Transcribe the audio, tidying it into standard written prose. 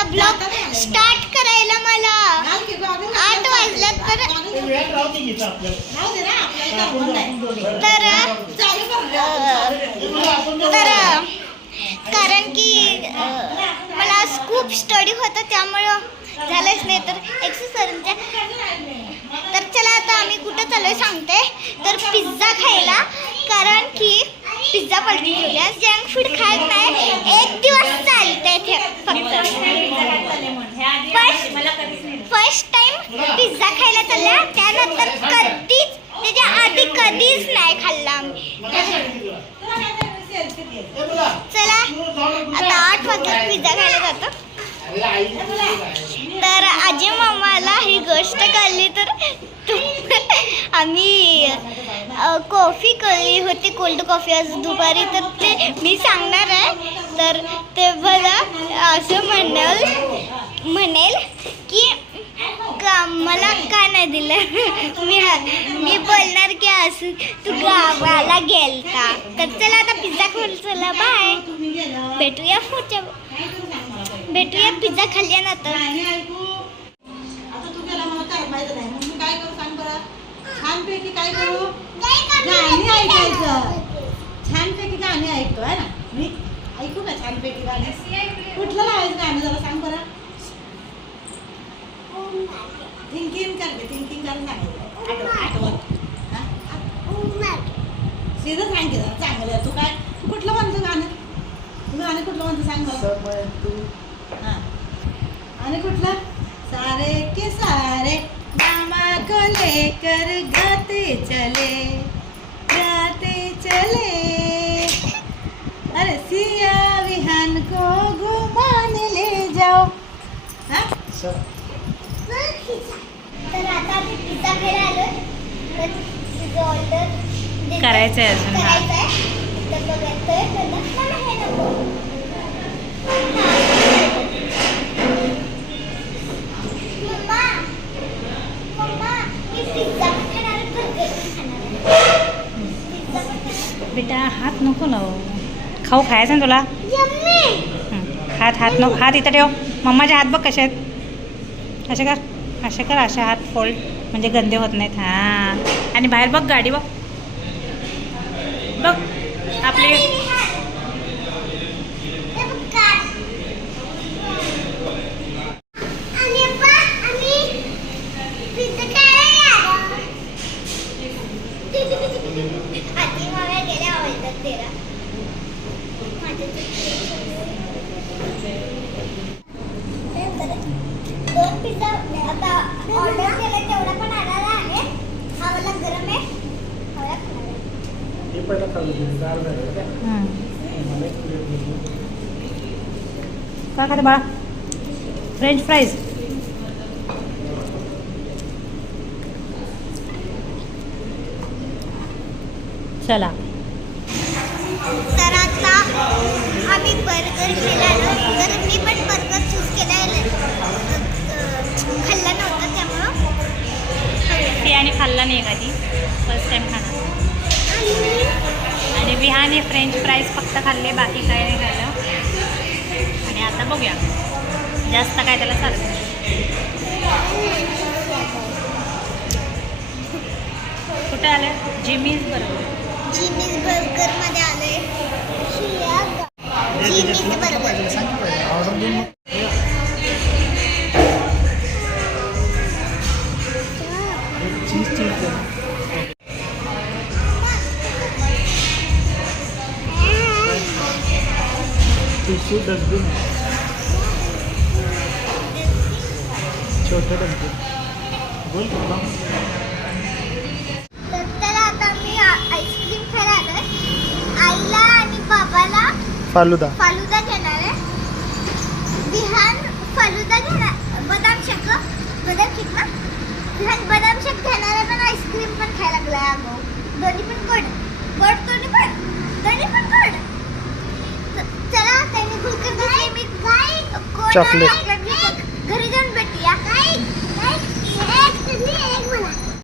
आता blog start करायला मला 8 वाजल्यात तर कारण की मला खूप स्टडी होता त्यामुळं झालंच नाही तर एक्सरसाइजच्या. तर चला आता आम्ही कुठं चाललोय सांगते. तर पिझ्झा खायला, कारण की पिझ्झा पलटी ठेवल्यास जंक फूड खात नाही. 1 दिवस चालते ते फक्त. फर्स्ट टाइम पिझ्झा खायला चालल्या, त्यानंतर कधीच त्याच्या आधी कधीच नाही खाल्ला आम्ही. चला आता 8 वाजता पिझ्झा खायला जातो. तर आजी मामाला ही गोष्ट कळली तर आम्ही कॉफी केली होती, कोल्ड कॉफी आज दुपारी. तर ते मी सांगणार आहे. तर ते मला असं म्हणेल की मला का नाही दिलं. मी बोलणार की असं तू गावाला गेलता. तर चला आता पिझ्झा खाऊन चला, बाय. भेटूया पिझ्झा खाल्ल्यानंतर. छानपैकी काय करू, गाणी ऐकायचं. छानपैकी गाणी ऐकतो आहे ना मी. ऐकू का छानपैकी गाणी? कुठलं लावायचं गाणं जरा सांग बरं. थिंकिंग करते, थिंकिंग करून सांगायचं. आठवत सीधं सांगते जरा चांगलं. तू कुठलं म्हणतो गाणं? तू गाणं कुठलं म्हणतो सांग बरं. हां, आणि कुठलं? सारे के सारे मामा को लेकर गाते चले. अरे सिया विहान को घुमाने ले जाओ. हाँ? तर आता आम्ही पिझ्झा खायला आलोय. तर पिझ्झा ऑर्डर करायचंय अजून. तर बघायचंय मला हे नको. बेटा हात नको लावू. खाऊ खायचं ना तुला. हात नको. हात इथं ठेव. मम्माचे हात बघ कसे आहेत. असे कर असे हात फोल्ड, म्हणजे गंदे होत नाहीत. हां, आणि बाहेर बघ, गाडी बघ आपली. दोन पिझ्झा आता ऑर्डर केले, तेवढा पण आलेला आहे. हा वाला गरम आहे. काय खाते बाळा? French fries. चला तर आता आम्ही बर्गर केला. तर मी पण बर्गर चूज केला, खाल्ला नव्हता त्यामुळं. ती आणि खाल्ला नाही कधी, फर्स्ट टाइम खाणार. आणि विहाने फ्रेंच फ्राईज फक्त खाल्ले, बाकी काय नाही खाल्लं. आणि आता बघूया, जास्त काय त्याला चालत नाही. कुठे आलं? Jimmy's burger. जिमीज बर्गरमध्ये आले. Jimmy's burger. टिश्यू डस्टबिन, छोटे डस्टबिन. बोल. तर आता मी आईस्क्रीम खायला आलोय. आईला आणि बाबाला फालुदा घेणार आहे. विहान फालुदा घेणार, बदाम शेक ना. विहान बदाम शेक घेणार आहे, पण आईस्क्रीम पण खायला लागलाय. दोन्ही पण गोड दोन्ही पण गोड. चला त्यांनी गुलकंद, मी चॉकलेट.